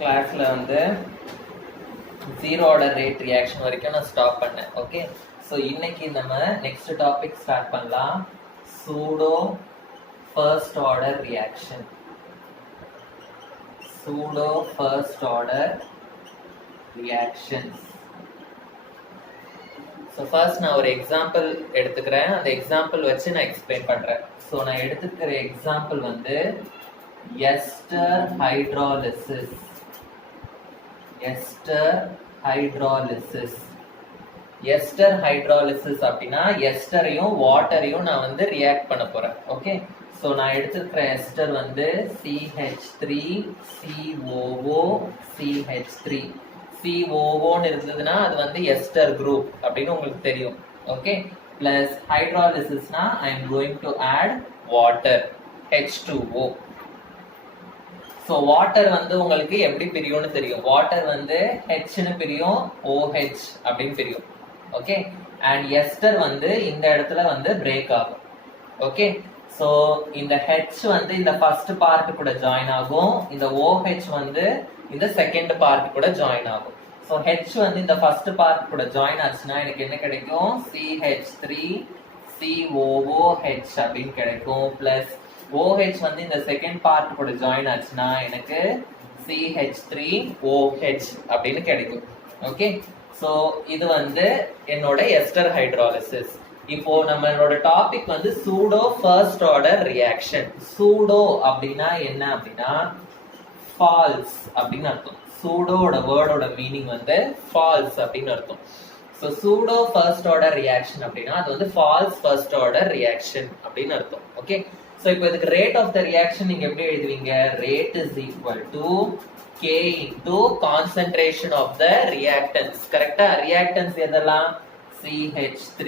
கிளாஸ்ல வந்து zero order rate reaction வரைக்கும் நான் ஸ்டாப் பண்ணேன். ஓகே, ஸோ இன்னைக்கு நம்ம நெக்ஸ்ட் டாபிக் ஸ்டார்ட் பண்ணலாம். Pseudo first order reaction. Pseudo first order reactions. So first நான் ஒரு எக்ஸாம்பிள் எடுத்துக்கிறேன். அந்த எக்ஸாம்பிள் வச்சு நான் எக்ஸ்பிளைன் பண்றேன். ஸோ நான் எடுத்துக்கிற எக்ஸாம்பிள் வந்து ester hydrolysis. Ester hydrolysis. Ester hydrolysis அப்படின்னா எஸ்டரையும் வாட்டரையும் நான் வந்து ரியாக்ட் பண்ண போறேன். ஓகே, ஸோ நான் எடுத்துக்கிற எஸ்டர் வந்து CH3 COO CH3. COOன்னு இருந்ததுன்னா அது வந்து எஸ்டர் குரூப் அப்படின்னு உங்களுக்கு தெரியும். ஓகே, பிளஸ் ஹைட்ராலிசிஸ்னா I am going to add water H2O. So water வந்து உங்களுக்கு எப்படி பிரியும்னு தெரியும். வாட்டர் வந்து ஹெச்னு பிரியும், OH அப்படின்னு பிரியும். ஓகே, அண்ட் எஸ்டர் வந்து இந்த இடத்துல வந்து பிரேக் ஆகும். ஓகே, ஸோ இந்த H வந்து இந்த ஃபர்ஸ்ட் பார்ட் கூட ஜாயின் ஆகும், இந்த OH வந்து இந்த செகண்ட் பார்ட் கூட ஜாயின் ஆகும். ஸோ H வந்து இந்த ஃபர்ஸ்ட் பார்ட் கூட ஜாயின் ஆச்சுன்னா எனக்கு என்ன கிடைக்கும்? CH3 COOH அப்படின்னு கிடைக்கும். பிளஸ் OH வந்து இந்த செகண்ட் பார்ட் கூட ஜாயின் ஆச்சுன்னா எனக்கு CH3OH அப்படின்னு கிடைக்கும். ஓகே, ஸோ இது வந்து என்னோட எஸ்டர் ஹைட்ராலிசிஸ். இப்போ நம்மளோட டாபிக் வந்து pseudo first order reaction. Pseudo அப்படின்னா என்ன அப்படின்னா ஃபால்ஸ் அப்படின்னு அர்த்தம். சூடோட வேர்டோட மீனிங் வந்து ஃபால்ஸ் அப்படின்னு அர்த்தம். So pseudo first order reaction அப்படின்னா அது வந்து ஃபால்ஸ் ஃபர்ஸ்ட் ஆர்டர் ரியாக்ஷன் அப்படின்னு அர்த்தம். ஓகே, ஸோ இப்போ இதுக்கு ரேட் ஆஃப் த ரியாக்ஷன் நீங்க எப்படி எழுதுவீங்க? Rate is equal to K into concentration of the reactants. கரெக்டா? ரியாக்டன்ஸ் எதெல்லாம்? CH3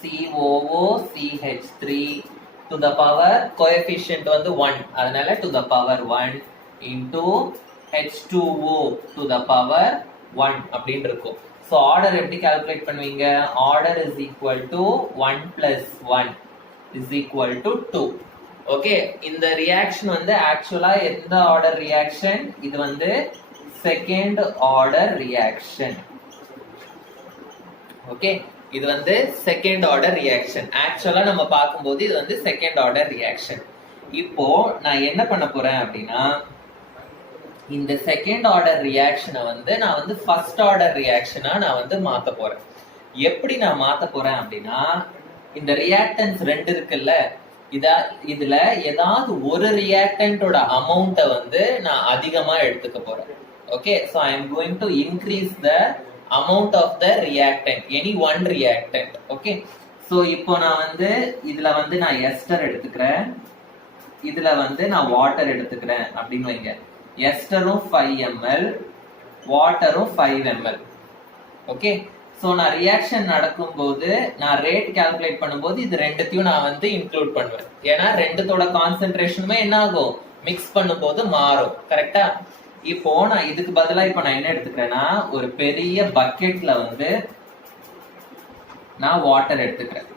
COO CH3 to the power coefficient வந்து 1, அதனால to the power 1 into H2O to the power 1 அப்படின்னு இருக்கும். ஸோ ஆர்டர் எப்படி கால்குலேட் பண்ணுவீங்க? Order is equal to 1 plus 1 is equal to 2. Okay, இந்த reaction வந்து ஆக்சுவலா எந்த ஆர்டர் ரியாக்ஷன்? இது வந்து செகண்ட் ஆர்டர் ரியாக்ஷன். ஓகே, இது வந்து செகண்ட் ஆர்டர் ரியாக்ஷன். ஆக்சுவலா நம்ம பார்க்கும்போது இது வந்து செகண்ட் ஆர்டர் ரியாக்ஷன். இப்போ நான் என்ன பண்ண போறேன் அப்படின்னா இந்த செகண்ட் ஆர்டர் ரியாக்ஷனை வந்து நான் வந்து ஃபர்ஸ்ட் ஆர்டர் ரியாக்ஷனா நான் வந்து மாத்த போறேன். எப்படி நான் மாத்த போறேன் அப்படின்னா இந்த ரியாக்டன்ஸ் ரெண்டு இருக்குல்ல, இதுல ஏதாவது ஒரு ரியாக்டன்டோட அமௌண்ட்டை வந்து நான் அதிகமா எடுத்துக்க போறேன். Okay, so I am going to increase the amount of the reactant, any one reactant. Okay, so இப்போ நான் வந்து இதுல வந்து நான் எஸ்டர் எடுத்துக்கிறேன், இதுல வந்து நான் வாட்டர் எடுத்துக்கிறேன் அப்படின்னு வைங்க. எஸ்டரும் 5 ml, வாட்டரும் 5 ml. ஓகே, சோ நான் ரியாக்ஷன் நடக்கும்போது நான் ரேட் கால்குலேட் பண்ணும்போது இது ரெண்டுத்தையும் நான் வந்து இன்க்ளூட் பண்ணுவேன். ஏன்னா ரெண்டுத்தோட கான்சென்ட்ரேஷனுமே என்ன ஆகும்? மிக்ஸ் பண்ணும்போது மாறும். கரெக்டா? இப்போ நான் இதுக்கு பதிலா இப்போ நான் என்ன எடுத்துக்கிறேன்னா ஒரு பெரிய பக்கெட்ல வந்து நான் வாட்டர் எடுத்துக்கிறேன்.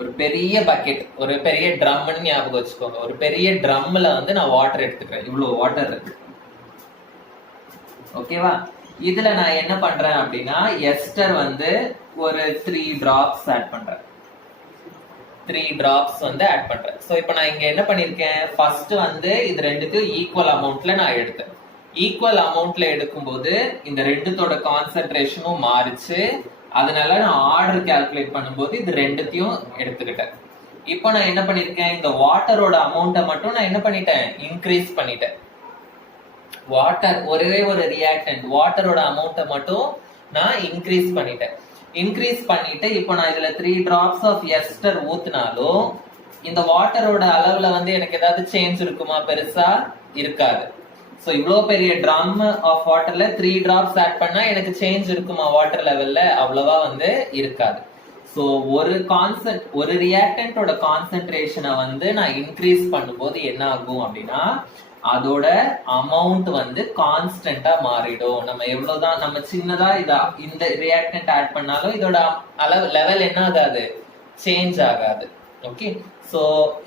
ஒரு பெரிய பக்கெட், ஒரு பெரிய ட்ரம்னு ஞாபகம் வச்சுக்கோங்க. ஒரு பெரிய ட்ரம்ல வந்து நான் வாட்டர் எடுத்துக்கிறேன். இவ்வளவு வாட்டர் இருக்கு. ஓகேவா? இதுல நான் என்ன பண்றேன் அப்படின்னா எஸ்டர் வந்து ஒரு 3 drops ஆட் பண்றேன். 3 drops வந்து ஆட் பண்றேன். சோ இப்போ நான் இங்க என்ன பண்ணிருக்கேன்? ஃபர்ஸ்ட் வந்து இது ரெண்டுத்தையும் ஈக்குவல் அமௌண்ட்ல நான் எடுத்தேன். ஈக்குவல் அமௌண்ட்ல எடுக்கும்போது இந்த ரெண்டுத்தோட கான்சென்ட்ரேஷனும் மாறிச்சு. அதனால நான் ஆர்டர் கால்குலேட் பண்ணும்போது இது ரெண்டுத்தையும் எடுத்துக்கிட்டேன். இப்போ நான் என்ன பண்ணிருக்கேன்? இந்த வாட்டரோட அமௌண்ட்டை மட்டும் நான் என்ன பண்ணிட்டேன்? இன்க்ரீஸ் பண்ணிட்டேன். வாட்டர் ஒரே ஒரு ரியாக்டன்ட் வாட்டரோட அமௌண்ட்டை மட்டும் நான் இன்க்ரீஸ் பண்ணிட்டேன். இன்க்ரீஸ் பண்ணிட்டு இப்போ நான் இதுல 3 drops ஆஃப் எஸ்டர் ஊத்துனாலும் இந்த வாட்டரோட அளவுல வந்து எனக்கு ஏதாவது சேஞ்ச் இருக்குமா? பெருசா இருக்காது. சோ இவ்வளோ பெரிய ட்ரம் ஆஃப் வாட்டர்ல 3 drops ஆட் பண்ணா எனக்கு சேஞ்ச் இருக்குமா? வாட்டர் லெவல்ல அவ்வளவா வந்து இருக்காது. சோ ஒரு ரியாக்டன்டோட கான்சென்ட்ரேஷனை வந்து நான் இன்க்ரீஸ் பண்ணும்போது என்ன ஆகும் அப்படின்னா அதோட அமௌண்ட் வந்து கான்ஸ்டன்டா மாறிடும். நம்ம எவ்வளவுதான் நம்ம சின்னதா இந்த ரியாக்டன்ட் ஆட் பண்ணாலும் இதோட அளவு லெவல் என்ன ஆகாது? சேஞ்ச் ஆகாது. ஓகே. சோ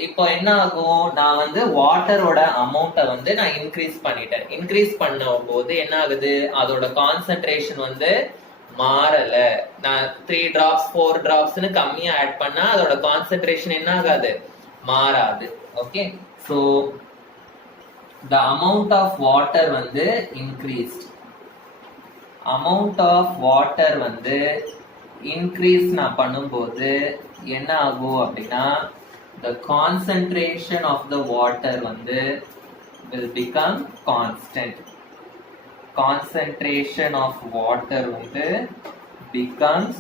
இப்போ என்ன ஆகும், நான் வந்து வாட்டரோட அமௌண்ட்டை வந்து நான் இன்க்ரீஸ் பண்ணிட்டேன். இன்க்ரீஸ் பண்ணும் போது என்ன ஆகுது, அதோட கான்சென்ட்ரேஷன் வந்து மாறல. நான் 3 drops 4 dropsனு கம்மியா ஆட் பண்ணா அதோட கான்சென்ட்ரேஷன் என்ன ஆகாது, மாறாது. Okay. So the amount of water வந்து increased. amount of water வந்து increase நான் பண்ணும்போது என்ன ஆகும் அப்படின்னா, the concentration of the water வந்து will become constant. concentration of water வந்து becomes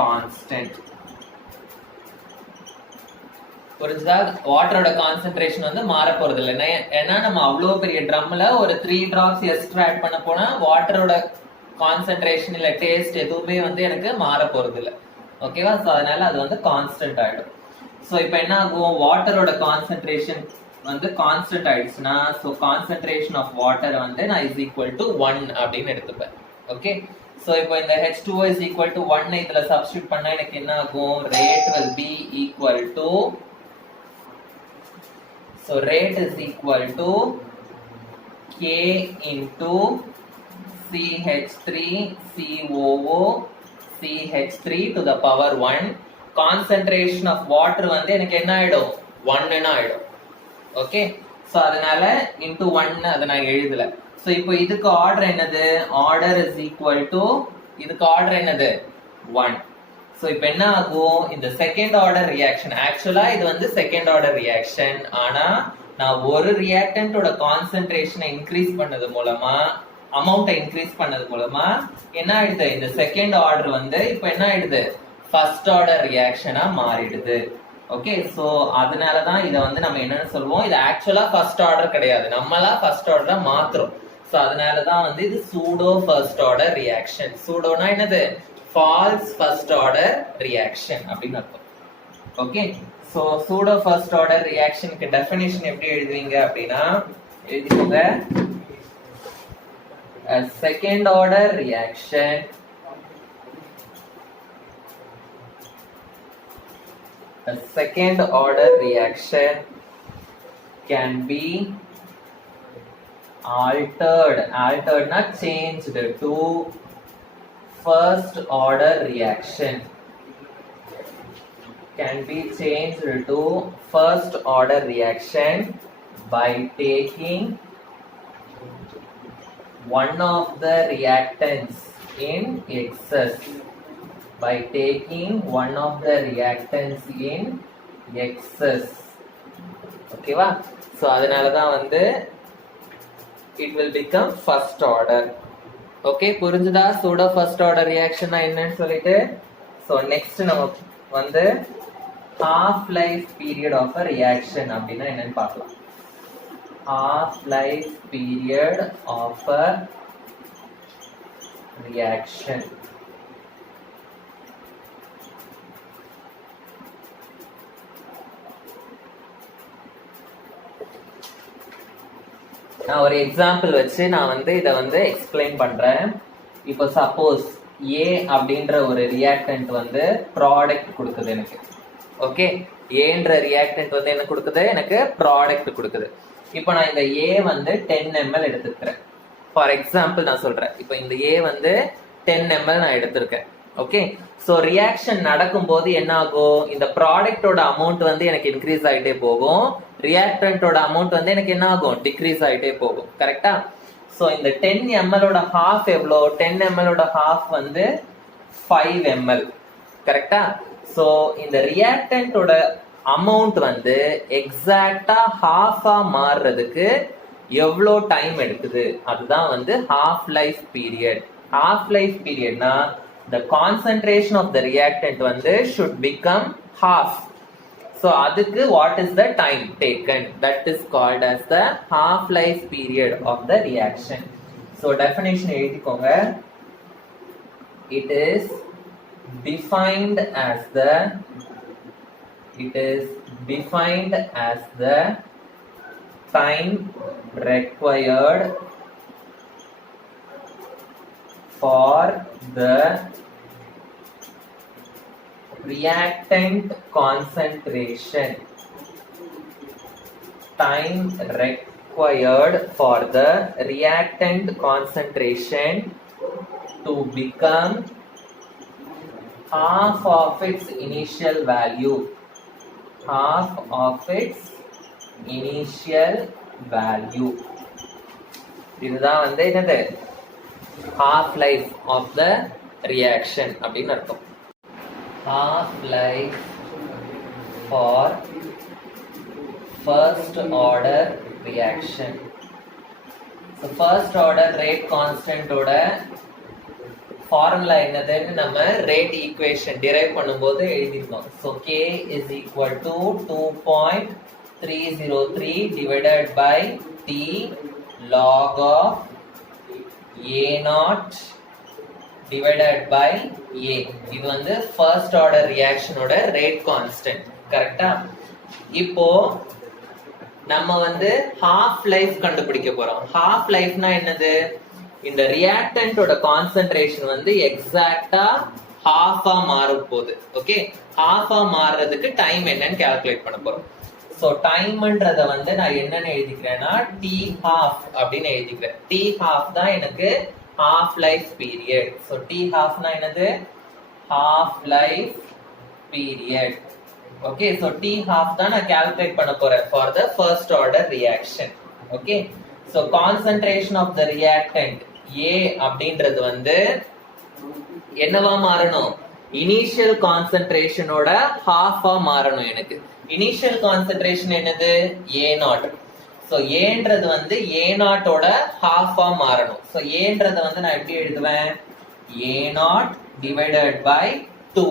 constant. புரிஞ்சுதா? வாட்டரோட கான்சென்ட்ரேஷன் வந்து மாற போறது இல்லை. ஏன்னா நம்ம அவ்வளவு பெரிய ட்ரம்ல ஒரு 3 drops எக்ஸ்ட்ரா ஆட் பண்ண போனா வாட்டரோட கான்சென்ட்ரேஷன் இல்ல டேஸ்ட் எதுவுமே வந்து எனக்கு மாற போறது இல்லை. ஓகேவா? சோ அதனால அது வந்து கான்ஸ்டன்ட் ஆயிடும். சோ இப்போ என்ன ஆகும், வாட்டரோட கான்சென்ட்ரேஷன் வந்து கான்ஸ்டன்ட் ஆயிடுச்சுன்னா, சோ கான்சென்ட்ரேஷன் ஆஃப் வாட்டர் வந்து நான் இஸ் ஈக்குவல் டு 1 அப்படின்னு எடுத்துப்பேன். ஓகே. சோ இப்போ இந்த H2O is equal to 1 இதுல சப்ஸ்டிட்யூட் பண்ணா எனக்கு என்ன ஆகும், rate will be equal to, so rate is equal to K into CH3COO CH3 to the power 1. concentration of water வந்து எனக்கு என்ன ஆயிடும், 1 ன்னு ஆயிடும். ஓகே. சோ அதனால into 1 அதை நான் எழுதல. சோ இப்போ இதுக்கு ஆர்டர் என்னது, ஆர்டர் is equal to, இதுக்கு ஆர்டர் என்னது 1. சோ இப்போ என்ன ஆகும், இந்த செகண்ட் ஆர்டர் ரியாக்ஷன், ஆக்சுவலா இது வந்து செகண்ட் ஆர்டர் ரியாக்ஷன், ஆனா நான் ஒரு ரியாக்டன்ட்டோட கான்சென்ட்ரேஷனை இன்க்ரீஸ் பண்ணது மூலமா, அமௌண்ட்டை இன்க்ரீஸ் பண்ணது மூலமா என்ன ஆயிடுது, இந்த செகண்ட் ஆர்டர் வந்து இப்போ என்ன ஆயிடுது, ஃபர்ஸ்ட் ஆர்டர் ரியாக்ஷனா மாறிடுது. ஓகே. சோ அதனாலதான் இதை வந்து நம்ம என்னன்னு சொல்லுவோம், இது ஆக்சுவலா ஃபர்ஸ்ட் ஆர்டர் கிடையாது, நம்மளா ஃபர்ஸ்ட் ஆர்டரா மாத்துறோம். சோ அதனாலதான் வந்து இது சூடோ ஃபர்ஸ்ட் ஆர்டர் ரியாக்ஷன். சூடோனா என்னது, ஃபால்ஸ் ஃபர்ஸ்ட் ஆர்டர் ரியாக்ஷன் அப்படின்னு அர்த்தம். Okay. So pseudo first order ரியாக்ஷனுக்கு டெஃபினிஷன் எப்படி எழுதுவீங்க அப்படின்னா, எழுதிக்கோங்க, a second order reaction a second order reaction can be altered not changed to first order reaction, can be changed to first order reaction by taking one of the reactants in excess, by taking one of the reactants in excess. ஓகேவா? So அதனால தான் வந்து it will become first order. Okay. புரிஞ்சுதா pseudo first order ரியாக்ஷன்னா என்னன்னு சொல்லிட்டு? So next நம்ம வந்து half life period of a reaction அப்படின்னா என்னன்னு பார்க்கலாம். half life period of a reaction. நான் ஒரு எக்ஸாம்பிள் வச்சு நான் வந்து இதை வந்து எக்ஸ்பிளைன் பண்றேன். இப்போ சப்போஸ் ஏ அப்படின்ற ஒரு ரியாக்டன்ட் வந்து ப்ராடக்ட் கொடுக்குது எனக்கு. ஓகே. ஏன்ற ரியாக்டன்ட் வந்து என்ன கொடுக்குது, எனக்கு ப்ராடக்ட் கொடுக்குது. இப்போ நான் இந்த ஏ வந்து 10 ml எடுத்துக்கிறேன். ஃபார் எக்ஸாம்பிள் நான் சொல்றேன், இப்போ இந்த ஏ வந்து 10 ml நான் எடுத்திருக்கேன். ஓகே. சோ ரியாக்ஷன் நடக்கும்போது என்ன ஆகும், இந்த ப்ராடக்டோட அமௌண்ட் வந்து எனக்கு இன்க்ரீஸ் ஆகிட்டே போகும், ரியாக்டன்ட்டோட அமௌண்ட் வந்து எனக்கு என்ன ஆகும், டிக்ரீஸ் ஆகிட்டே போகும். கரெக்டா? சோ இந்த 10 ml ஓட ஹாஃப் எவ்வளோ, 10 ml ஓட ஹாஃப் வந்து 5 ml. கரெக்டா? சோ இந்த ரியாக்டன்ட்டோட அமௌண்ட் வந்து எக்ஸாக்டா ஹாஃபா மாறுறதுக்கு எவ்வளோ டைம் எடுக்குது, அதுதான் வந்து half life period. Half life பீரியட்னா the concentration of the reactant வந்து should become half. So அதுக்கு what is the time taken, that is called as the half life period of the reaction. So definition எழுதிக்கோங்க. It is defined as the time required for the reactant concentration, time required for the reactant concentration to become half of its initial value, half of its initial value. இதுதான் வந்து என்னது half life of the reaction அப்படின்னு அர்த்தம். half life for first order reaction. So first order rate constant ஓட formula என்னதுன்னு நம்ம rate equation derive பண்ணும்போது எழுதிருக்கோம். So k is equal to 2.303 divided by t log of a naught divided by a. இது வந்து first order ரியாக்ஷனோட rate constant. கரெக்டா? இப்போ நம்ம வந்து half life கண்டுபிடிக்க போறோம். half lifeனா என்னது? இந்த ரியாக்டன்ட்டோட கான்சென்ட்ரேஷன் வந்து எக்ஸாக்ட்டா ஹாஃபா மாற போகுது. ஓகே, ஹாஃபா மாறுறதுக்கு டைம் என்னன்னு கால்குலேட் பண்ண போறோம். சோ டைம்ன்றத வந்து நான் என்னன்னு எழுதிக்கிறேன்னா t half அப்படின்னு எழுதிக்கிறேன். t half தான் எனக்கு half life period. So t halfனா என்னது? half life period. Okay, so t half தான் நான் கால்குலேட் பண்ண போறேன் for the first order reaction. Okay, so concentration of the reactant A அப்படின்றது வந்து என்னவா மாறணும்? இனிஷியல் கான்சென்ட்ரேஷனோட ஹாஃபா மாறணும். எனக்கு இனிஷியல் கான்சென்ட்ரேஷன் என்னது? A0. சோ ஏன்றது வந்து A0 ஓட ஹாஃபா மாறணும். சோ ஏன்றத வந்து நான் எப்படி எழுதுவேன்? A0 divided by 2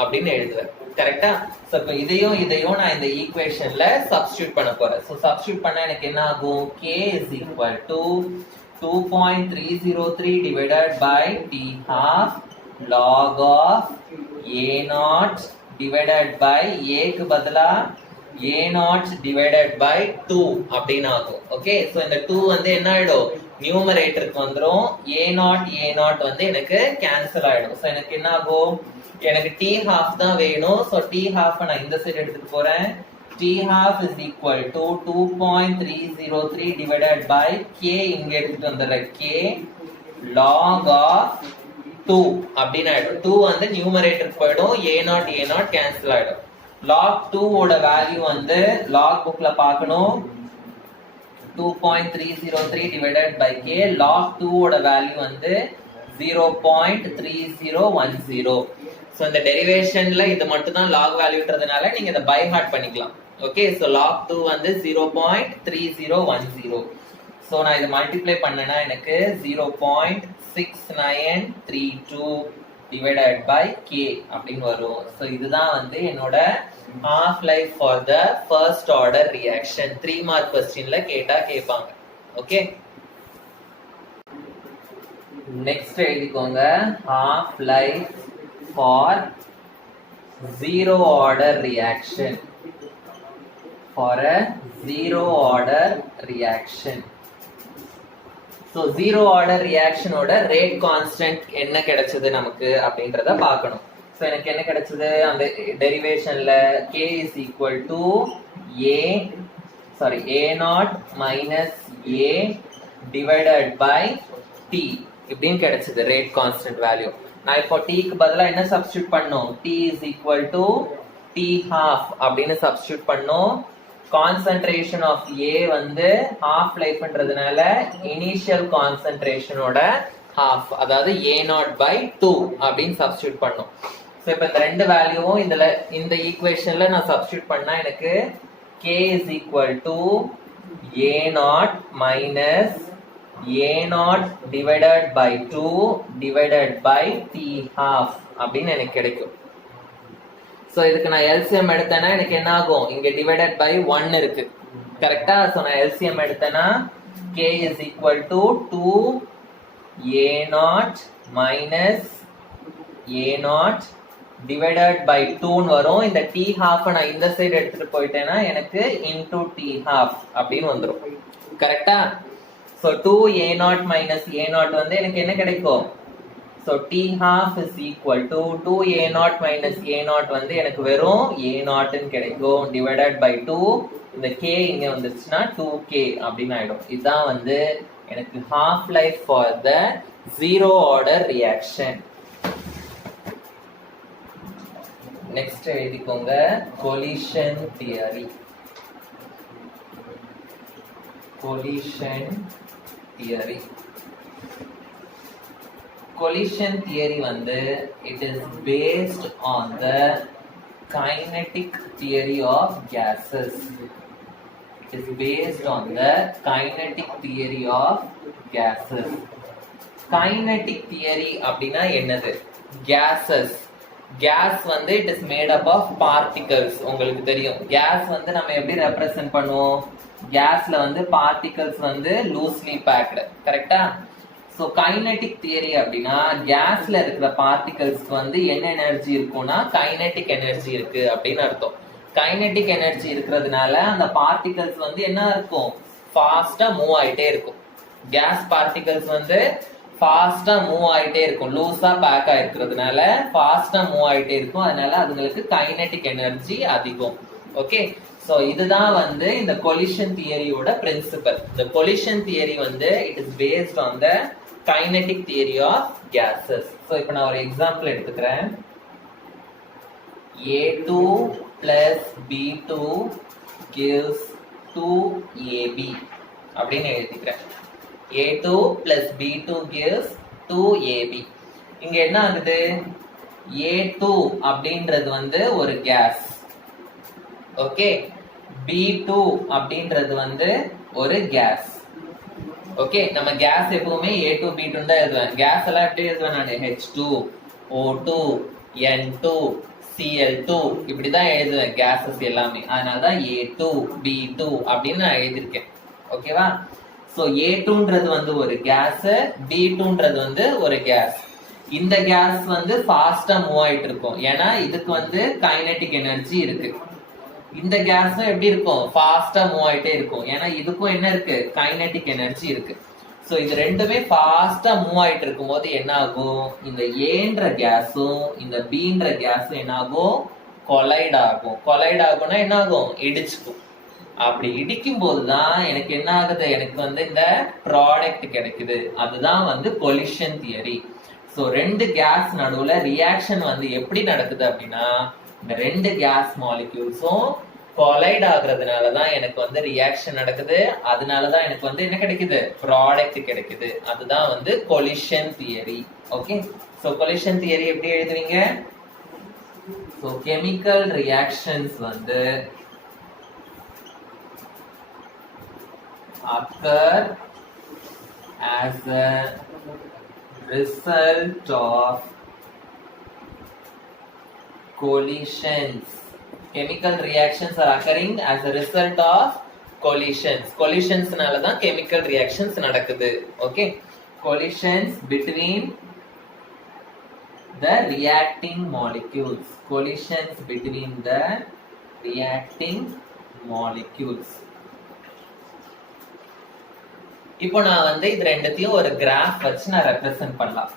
அப்படின்னு எழுதுவேன். கரெக்டா? சோ இப்போ இதையும் நான் இந்த ஈக்குவேஷன்ல சப்ஸ்டிட்யூட் பண்ண போறேன். சோ சப்ஸ்டிட்யூட் பண்ணா எனக்கு என்ன ஆகும்? k is equal to 2.303 divided by t half log of a0 divided by a க்கு பதிலா a0 divided by 2 அப்படின்னு ஆகும். ஓகே, சோ இந்த 2 வந்து என்ன ஆயிடும்? நியூமரேட்டருக்கு வந்துரும். a0 வந்து எனக்கு கேன்சல் ஆயிடும். சோ எனக்கு என்ன ஆகும்? எனக்கு t half தான் வேணும். சோ t half நான் இந்த சைடு எடுத்துட்டு போறேன். t half is equal to 2.303 divided by k இங்க எடுத்துட்டு வந்துறேன். k log of 2 அப்படின்னு ஆயிடும். 2 வந்து நியூமரேட்டருக்கு போய்டும். a0 கேன்சல் ஆயிடும். log 2 ஓட வேல்யூ வந்து log புக்ல பார்க்கணும். 2.303 divided by k. log 2 ஓட வேல்யூ வந்து 0.3010. சோ இந்த டெரிவேஷன்ல இது மட்டும் தான் log வேல்யூன்றதுனால நீங்க இத பை ஹார்ட் பண்ணிக்கலாம். ஓகே, சோ log 2 வந்து 0.3010. சோ நான் இத மல்டிப்ளை பண்ணேனா எனக்கு 0.6932 divided by k அப்படின்னு வரும். சோ இதுதான் வந்து என்னோட half life for the first order reaction. 3 mark क्वेश्चनல கேட்பாங்க. ஓகே, நெக்ஸ்ட் எழுதிக்கோங்க. half life for zero order reaction. For a zero order reaction. So zero order reaction ஓட rate constant என்ன கிடைச்சது நமக்கு அப்படின்றத பார்க்கணும். So எனக்கு என்ன கிடைச்சது? அந்த டெரிவேஷன்ல k is equal to a0 minus a divided by t இப்படின்னு கிடைச்சது rate constant value. நான் இப்போ t க்கு பதிலா என்ன சப்ஸ்டிட்யூட் பண்ணோம்? t is equal to t half அப்படின்னு சப்ஸ்டிட்யூட் பண்ணோம். கான்சென்ட்ரேஷன் ஆஃப் A வந்து half lifeன்றதுனால இனிஷியல் கான்சென்ட்ரேஷனோட half, அதாவது a0 by 2 அப்படின்னு சப்ஸ்டிட்யூட் பண்ணோம். சோ இப்போ இந்த ரெண்டு வேல்யூவும் இந்த ஈக்குவேஷன்ல நான் சப்ஸ்டிட்யூட் பண்ணா எனக்கு k is equal to a0 minus a0 divided by 2 divided by t half அப்படின்னு எனக்கு கிடைக்கும். சோ இதுக்கு நான் LCM எடுத்தேனா எனக்கு என்ன ஆகும்? இங்க divided by 1 இருக்கு. கரெக்ட்டா? சோ நான் LCM எடுத்தேனா k is equal to 2 a0 minus a0 divided by 2 ன்னு வரும். இந்த t half நான் இந்த சைடு எடுத்துட்டு போயிட்டேனா எனக்கு into t half அப்படின்னு வந்துரும். கரெக்ட்டா? So 2 a0 minus a0 வந்து எனக்கு என்ன கிடைக்கும்? So T half is equal to 2a0 minus a0 வந்து எனக்கு வெறும் a0 ன்னு கிடைக்கும் divided by 2 இந்த k இங்க வந்துச்சுன்னா 2k அப்படின்னு ஆயிடும். இதுதான் வந்து எனக்கு half life for the zero order reaction. Next எழுதிக்கோங்க collision theory. Collision theory. Collision theory வந்து it is based on the kinetic theory of gases. It is based on the kinetic theory of gases. Kinetic theory அப்படின்னா என்னது? Gases. Gas வந்து it is made up of particles. உங்களுக்கு தெரியும் gas வந்து நம்ம எப்படி represent பண்ணுவோம்? கேஸ்ல வந்து பார்ட்டிகல்ஸ் வந்து லூஸ்லி பேக்டு, கரெக்டா? ஸோ கைனெட்டிக் தியரி அப்படின்னா கேஸ்ல இருக்கிற பார்ட்டிகல்ஸ்க்கு வந்து என்ன எனர்ஜி இருக்கும்னா கைனெட்டிக் எனர்ஜி இருக்கு அப்படின்னு அர்த்தம். கைனெட்டிக் எனர்ஜி இருக்கிறதுனால அந்த பார்ட்டிகல்ஸ் வந்து என்ன இருக்கும்? ஃபாஸ்டா மூவ் ஆயிட்டே இருக்கும். கேஸ் பார்ட்டிகல்ஸ் வந்து ஃபாஸ்டா மூவ் ஆயிட்டே இருக்கும். லூஸா பேக் ஆயிருக்கிறதுனால ஃபாஸ்டா மூவ் ஆயிட்டே இருக்கும். அதனால அதுங்களுக்கு கைனெட்டிக் எனர்ஜி அதிகம். ஓகே, சோ இதுதான் வந்து இந்த collision தியரியோட பிரின்சிபல். இந்த collision தியரி வந்து it is based on the kinetic theory of gases. So இப்போ நான் ஒரு எக்ஸாம்பிள் எடுத்துக்கிறேன். A2 plus B2 gives 2AB அப்படின்னு எழுதிக்கிறேன். A2 plus B2 gives 2AB. இங்க என்ன ஆகுது? A2 அப்படின்றது வந்து ஒரு கேஸ். ஓகே, B2 அப்படின்றது வந்து ஒரு கேஸ். ஓகே, நம்ம கேஸ் எப்பவுமே A2 B2 தான் எழுதுவேன். கேஸ் எல்லாம் எப்படி எழுதுவேன் நான்? H2 O2 N2 Cl2 இப்படிதான் எழுதுவேன் கேஸஸ் எல்லாமே. அதனாலதான் A2 B2 அப்படின்னு நான் எழுதியிருக்கேன். ஓகேவா? சோ A2ன்றது வந்து ஒரு கேஸ், B2ன்றது வந்து ஒரு கேஸ். இந்த கேஸ் வந்து ஃபாஸ்டா மூவ் ஆயிட்டு இருக்கும். ஏன்னா இதுக்கு வந்து கைனெட்டிக் எனர்ஜி இருக்கு. இந்த கேஸும் எப்படி இருக்கும்? ஃபாஸ்டா மூவ் ஆயிட்டே இருக்கும். ஏன்னா இதுக்கும் என்ன இருக்கு? கைனெட்டிக் எனர்ஜி இருக்கு. சோ இது ரெண்டுமே ஃபாஸ்டா மூவ் ஆயிட்டு இருக்கும் போது என்ன ஆகும்? இந்த ஏன்ற கேஸும் இந்த பீன்ற கேஸும் என்ன ஆகும்? கொலைட் ஆகும். கொலைட் ஆகும்னா என்ன ஆகும்? இடிச்சுக்கும். அப்படி இடிக்கும் போதுதான் எனக்கு என்ன ஆகுது? எனக்கு வந்து இந்த ப்ராடக்ட் கிடைக்குது. அதுதான் வந்து கொலிஷன் தியரி. சோ ரெண்டு கேஸ் நடுவுல ரியாக்ஷன் வந்து எப்படி நடக்குது அப்படின்னா இந்த ரெண்டு கேஸ் மாலிக்யூல்ஸும் கொலைட் ஆகுறதுனாலதான் எனக்கு வந்து ரியாக்ஷன் நடக்குது. அதனாலதான் எனக்கு வந்து என்ன கிடைக்குது? ப்ராடக்ட் கிடைக்குது. அதுதான் வந்து collision theory. Okay, so collision theory எப்படி எழுதுவீங்க? சோ கெமிக்கல் ரியாக்ஷன்ஸ் வந்து occur as a result of collisions. Chemical reactions are occurring as a result of collisions. Collisions நால தான் chemical reactions நடக்குது. Okay, collisions between the reacting molecules. Collisions between the reacting molecules. இப்போ நான் வந்து இது ரெண்டுத்தையும் ஒரு கிராஃப் வச்சு நான் ரெப்ரசன்ட் பண்ணலாம்.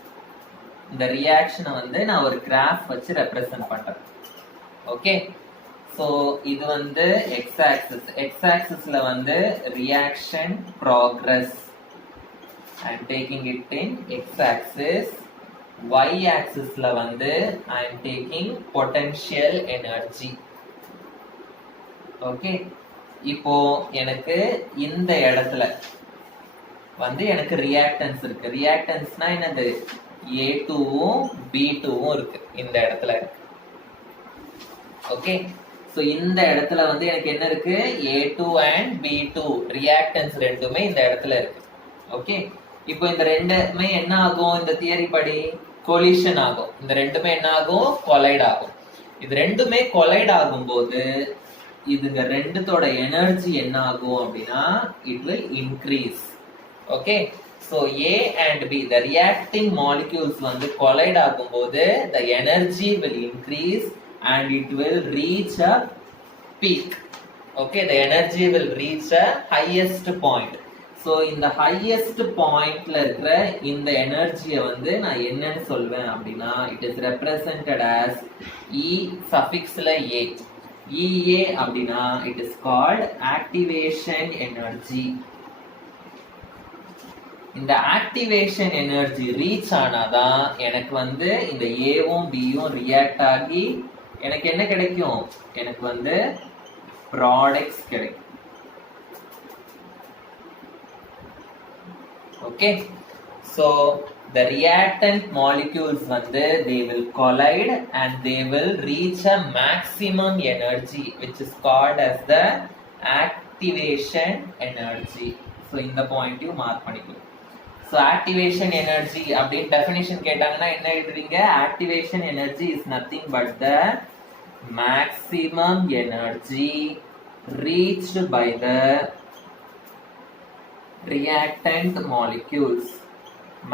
இந்த ரியாக்ஷனை வந்து நான் ஒரு கிராஃப் வச்சு ரெப்ரசன்ட் பண்றேன். ஓகே, சோ இது வந்து எக்ஸ் ஆக்சிஸ். எக்ஸ் ஆக்சிஸ்ல வந்து reaction progress. I am taking it in x axis. y ஆக்சிஸ்ல வந்து I am taking potential energy. Okay, இப்போ எனக்கு இந்த இடத்துல வந்து எனக்கு ரியாக்டன்ஸ் இருக்கு. ரியாக்டன்ஸ்னா என்னது? A2வும் B2வும் இருக்கு. இந்த இடத்துல இருக்கு. ஓகே, சோ இந்த இடத்துல வந்து எனக்கு என்ன இருக்கு? A2 and B2 ரியாக்டன்ஸ் ரெண்டுமே இந்த இடத்துல இருக்கு. ஓகே, இப்போ இந்த ரெண்டுமே என்ன ஆகும்? இந்த தியரி படி கொலிஷன் ஆகும். இந்த ரெண்டுமே என்ன ஆகும்? கொலைட் ஆகும். இது ரெண்டுமே கொலைட் ஆகும்போது இதுங்க ரெண்டுத்தோட எனர்ஜி என்ன ஆகும் அப்படின்னா it will increase. Okay, so A and B the reacting molecules வந்து collide ஆகும்போது the energy will increase and it will reach a peak. Okay, the energy will reach a highest point. So இந்த highest பாயிண்ட்ல இருக்கிற இந்த எனர்ஜியை வந்து நான் என்னன்னு சொல்வேன் அப்படின்னா it is represented as E சஃபிக்ஸ்ல ஏ. EA அப்படின்னா it is called activation energy. இந்த ஆக்டிவேஷன் எனர்ஜி ரீச் ஆனாதான் எனக்கு வந்து இந்த ஏவும் பியும் ரியாக்ட் ஆகி எனக்கு என்ன கிடைக்கும், எனக்கு வந்து ப்ராடக்ட்ஸ் கிடைக்கும். Okay, so the reactant molecules வந்து they will collide and they will reach a maximum energy which is called as the activation energy. so இந்த பாயிண்ட்டையும் மார்க் பண்ணிக்கலாம். so activation energy அப்படின் definition கேட்டாங்கன்னா என்ன எழுதுவீங்க, activation energy is nothing but the maximum energy reached by the reactant molecules.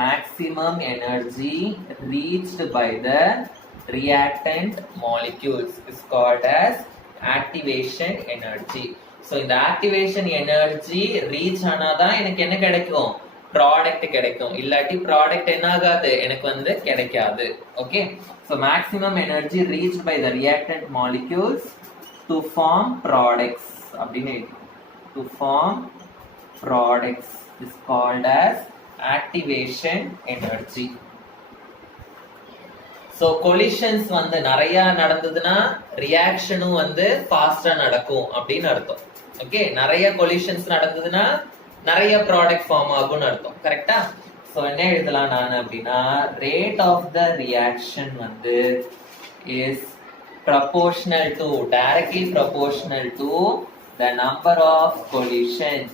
Maximum energy reached by the reactant molecules is called as activation energy. so இந்த activation energy reach ஆனாதான் எனக்கு என்ன கிடைக்கும், product கிடைக்கும். இல்லாட்டி product என்ன ஆகாது, எனக்கு வந்து கிடைக்காது. Okay, so maximum energy reached by the reactant molecules to form products அப்படின்னு to form products is called as activation energy. so collisions வந்து நிறைய நடந்ததுன்னா ரியாக்ஷனும் வந்து ஃபாஸ்டா நடக்கும் அப்படின்னு அர்த்தம். ஓகே, நிறைய collisions நடந்ததுன்னா நிறைய ப்ராடக்ட் ஃபார்ம் ஆகும்னு அர்த்தம். கரெக்டா? சோ என்ன எழுதலாம் நான் அப்படின்னா ரேட் ஆஃப் த ரியாக்ஷன் வந்து is proportional to, directly proportional to the number of collisions.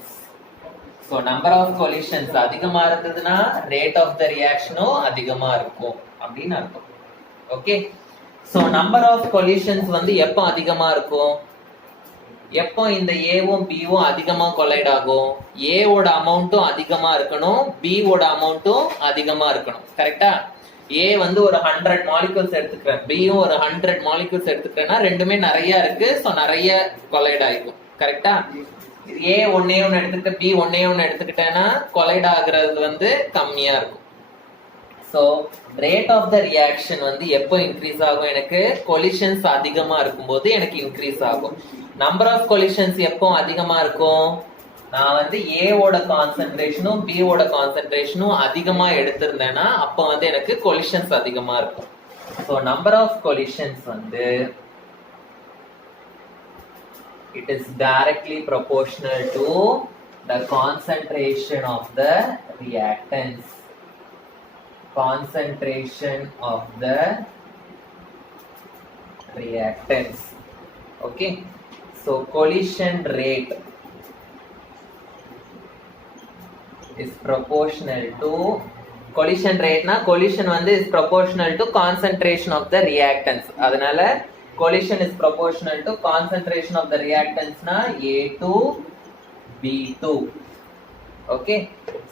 so number of collisions அதிகமா இருந்ததுன்னா rate of the reactionம் அதிகமா இருக்கும் அப்படின்னு அர்த்தம். Okay, so number of collisions வந்து எப்போ அதிகமா இருக்கும், எப்போ இந்த ஏவும் பியும் அதிகமா கொலைட் ஆகும், ஏவோட அமௌண்ட்டும் அதிகமா இருக்கணும், பி ஓட அமௌண்ட்டும் அதிகமா இருக்கணும். கரெக்டா? ஏ வந்து ஒரு 100 மாலிகூல்ஸ் எடுத்துக்கிறேன், பியும் ஒரு 100 மாலிகூல்ஸ் எடுத்துக்கிறேன்னா ரெண்டுமே நிறைய இருக்கு, சோ நிறைய கொலைட் ஆயிக்கும். கரெக்டா? ஏ ஒன்னே ஒன்னு எடுத்துக்கிட்டு பி ஒன்னே ஒன்னு எடுத்துக்கிட்டேன்னா கொலைட் ஆகுறது வந்து கம்மியா இருக்கும். So rate of the reaction வந்து எப்போ இன்க்ரீஸ் ஆகும், எனக்கு கொலிஷன்ஸ் அதிகமா இருக்கும்போது எனக்கு இன்க்ரீஸ் ஆகும். நம்பர் ஆஃப் கொலிஷன்ஸ் எப்போ அதிகமா இருக்கும், நான் வந்து ஏவோட கான்சென்ட்ரேஷனும் பியோட கான்சென்ட்ரேஷனும் அதிகமா எடுத்திருந்தேன்னா அப்போ வந்து எனக்கு கொலிஷன்ஸ் அதிகமா இருக்கும். ஸோ நம்பர் ஆஃப் கொலிஷன்ஸ் வந்து it is directly proportional to the concentration of the reactants. Concentration of the reactants. Okay, so collision rate is proportional to, collision rate na collision வந்து is proportional to concentration of the reactants. அதனால collision is proportional to concentration of the reactants na A2 B2. okay,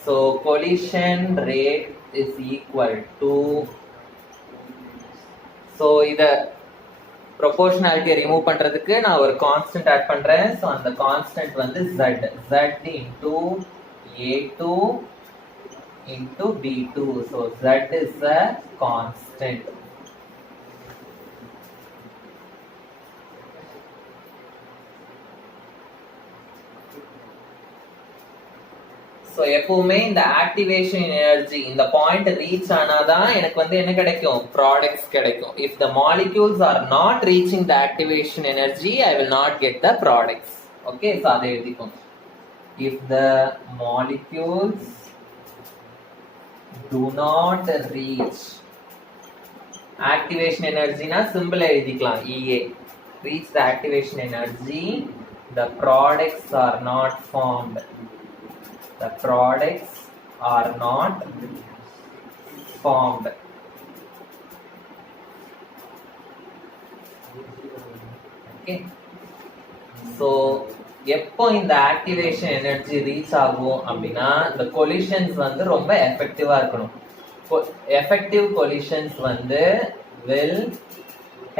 so collision rate is equal to, so இத proportionality remove பண்றதுக்கு நான் ஒரு constant add பண்றேன். so அந்த constant வந்து z into A2 into B2. so z is a constant. So எப்பவுமே இந்த activation energy இந்த பாயிண்ட் ரீச் ஆனாதான் எனக்கு வந்து என்ன கிடைக்கும், ப்ராடக்ட்ஸ் கிடைக்கும். If the molecules are not reaching the activation energy I will not get the products. Okay, so அதை எழுதிக்கோங்க. If the molecules do not reach activation energy na symbol எழுதிக்கலாம் EA, reach the activation energy, the products are not formed. The products are not formed. Okay, so எப்போ இந்த activation energy reach ஆகும் அப்படின்னா இந்த collisions வந்து ரொம்ப எஃபெக்டிவா இருக்கணும். Effective collisions வந்து will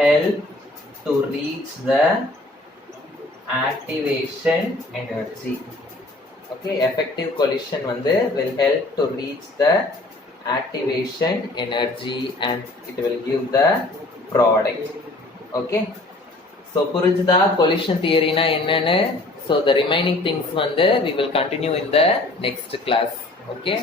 help to reach the activation energy. Okay, effective collision வந்து will help to reach the activation energy and it will give the product. Okay, so புரிஞ்சுதா collision theory னா என்னன்னு? So the remaining things வந்து we will continue in the next class. Okay.